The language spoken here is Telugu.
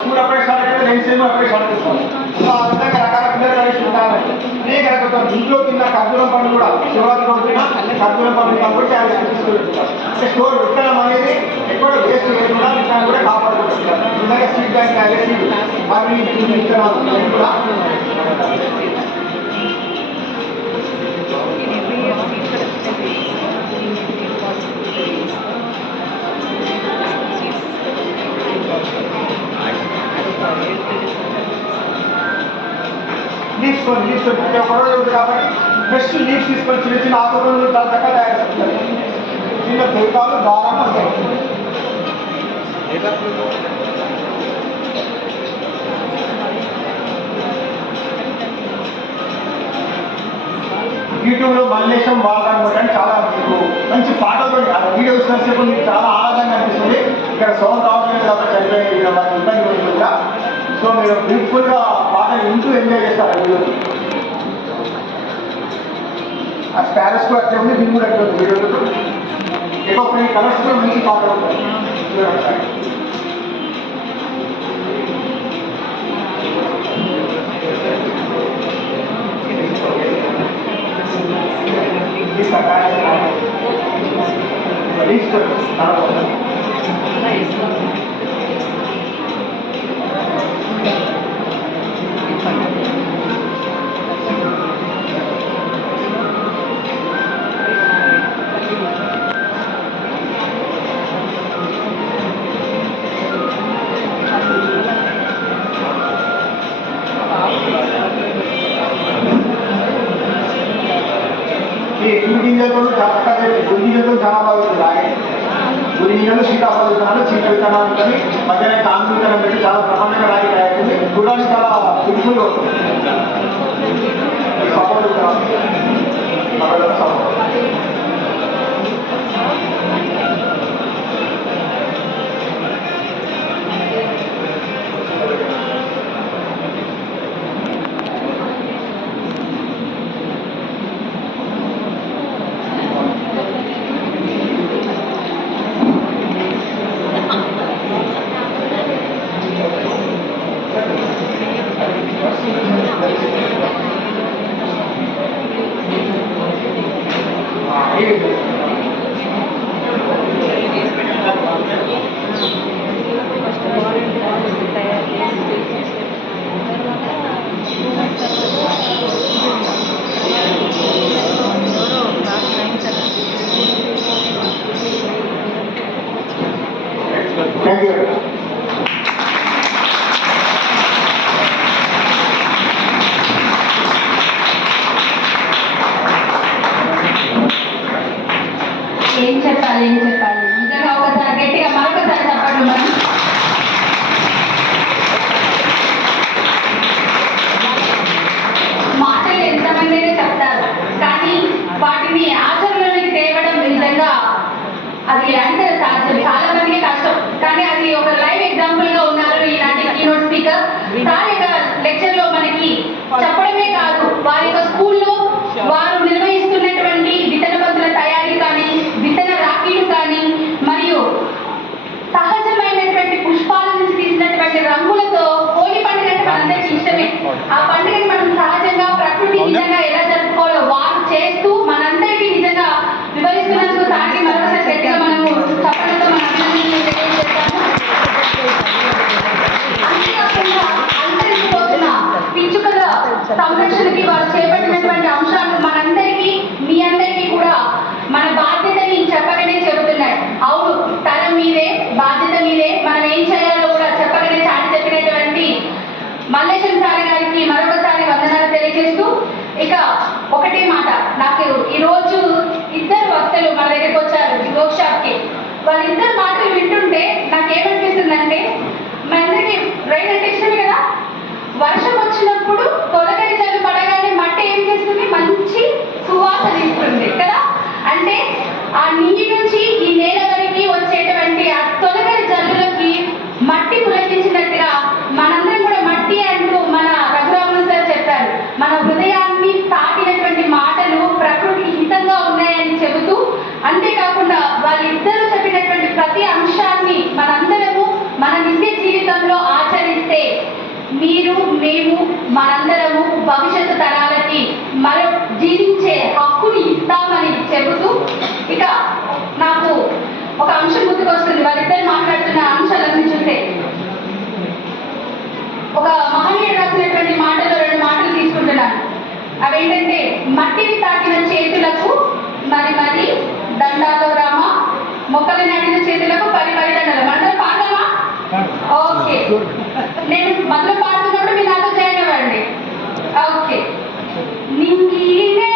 पूरा प्रसाद करते नहीं से में प्रसाद करते तो अंदर रकाल पिల్లर వేసి ఉంటారు అనేక రకాల ఇంట్లో తిన్న ఖర్జూరం పండు కూడా శివరాత్రి రోజున ఖర్జూరం పండు కాబట్టి ఆ అంటే స్టోర్ పెట్టడం అనేది ఎక్కడ వేస్ట్ చేయకుండా విత్తనాలు కూడా కాపాడుకుంటారు ఇలాగే సీడ్ బ్యాంక్ అనేది మరి విత్తనాలు కూడా లీవ్స్ అంటే ఒక రోజు ఉంటుంది కాబట్టి ఫ్రెష్ లీవ్స్ తీసుకొని చిన్న చిన్న ఆకుకూరలు చాలా చక్కగా తయారు చేస్తారు చిన్న దొరికాలు దారాలు ఉంటాయి యూట్యూబ్లో మల్లేశం బాగా చాలా మీకు మంచి పాటలు వీడియో చూసినసేపు మీకు చాలా ఆనందంగా అనిపిస్తుంది ఇక్కడ సౌండ్ రావట్లేదు కాబట్టి చనిపోయి వాళ్ళకి ఇబ్బంది పడుతుందా సో మీరు బ్యూటిఫుల్గా పాట వింటూ ఎంజాయ్ చేస్తారు వీడియో ఆ స్పారస్ కూడా అట్లే ఉంది దీన్ని కూడా అట్లే ఉంది వీడియోలో ఎక్కువ కొన్ని కలర్స్ కూడా మంచి పాటలు ఉంటాయి గింజలు గురిగింజలు చాలా బాగుంటుంది అలాగే గురిగింజలు సీతాఫల విత్తనాలు చీత విత్తనాలు కానీ మధ్యాహ్న కాంతి విత్తనం పెట్టి చాలా ప్రమాణంగా రాగి తయారైంది చూడడానికి చాలా బ్యూటిఫుల్గా ఉంటుంది సపోర్ట్ సపోర్ట్ Thank you. ఏం చెప్పాలి నిజంగా ఒకసారి గట్టిగా మరొకసారి చెప్పండి మరి మాటలు ఎంతమందినే చెప్తారు కానీ వాటిని ఆచరణలోకి తేవడం నిజంగా అది అంటే సాధ్యం చాలా మందికి కష్టం కానీ అది ఒక లైవ్ ఎగ్జాంపుల్ గా ఉన్నారు ఈనాటి కీనోట్ స్పీకర్ సార్ యొక్క లెక్చర్ లో మనకి చెప్పడమే కాదు వారి యొక్క స్కూల్లో వారు నిర్వహిస్తున్నటువంటి విత్తన బంతుల తయారీ కానీ విత్తన రాఖీలు కానీ మరియు సహజమైనటువంటి పుష్పాల నుంచి తీసినటువంటి రంగులతో హోలీ పండుగ అంటే మనందరికీ ఇష్టమే ఆ పండుగని మనం సహజంగా ప్రకృతి నిజంగా ఎలా జరుపుకోవాలో వారు చేస్తూ మనందరికీ నిజంగా వివరిస్తున్నందుకు సాటి మరొకసారి గట్టిగా మనము చప్పట్లతో మన అభినందనలు తెలియజేస్తాము అంతేకాకుండా అంతరించిపోతున్న పిచ్చుకల సంరక్షణకి వారు చేపట్టినటువంటి అంశాలు మనందరికీ మీ అందరికీ కూడా మన బాధ్యతని చెప్పగానే చెబుతున్నాయి అవును తరం మీదే బాధ్యత మీదే మనం ఏం చేయాలో కూడా చెప్పగానే చాటి చెప్పినటువంటి మల్లేశం సార్ గారికి మరొకసారి వందనాలు తెలియజేస్తూ ఇక ఒకటే మాట నాకు ఈరోజు ఇద్దరు వక్తలు మన దగ్గరికి వచ్చారు ఈ వర్క్ షాప్ కి వాళ్ళిద్దరు మాటలు వింటుంటే నాకేమనిపిస్తుందంటే మనందరికీ రైన్ అంటే ఇష్టమే కదా వర్షం వచ్చినప్పుడు తొలగరి జల్లు పడగానే మట్టి ఏం చేస్తుంది మంచి సువాసన ఇస్తుంది కదా అంటే ఆ నీటి నుంచి ఈ నేల వరకు వచ్చేటువంటి ఆ తొలగరి జల్లులకి మట్టి పులకించినట్టుగా మనందరం కూడా మట్టి అంటూ మన రఘురాములు సార్ చెప్పారు మన హృదయాన్ని తాకినటువంటి మాటలు ప్రకృతికి హితంగా ఉన్నాయని చెబుతూ అంతేకాకుండా వాళ్ళిద్దరూ చెప్పినటువంటి ప్రతి అంశాన్ని మనందరము మన నిత్య జీవితంలో ఆచరించి మీరు మేము మనందరము భవిష్యత్తు తరాలకి మరో జీవించే హక్కుని ఇస్తామని చెబుతూ ఇక నాకు ఒక అంశం గుర్తుకొస్తుంది. వాళ్ళిద్దరు మాట్లాడుతున్న అంశాలన్నీ చూస్తే ఒక మహనీయుడు రాసినటువంటి మాటలో 2 మాటలు తీసుకుంటున్నాను. అవేంటంటే మట్టిని తాకిన చేతులకు మరి మరి దండాలో రామ, మొక్కలు నాటిన చేతులకు పరి పరి దండాలు. మనలో పాడదామా? ఓకే, నేను మొదలు పాడుతున్నప్పుడు మీరు నాతో జాయిన్ అవ్వండి. ఓకే. నింగినే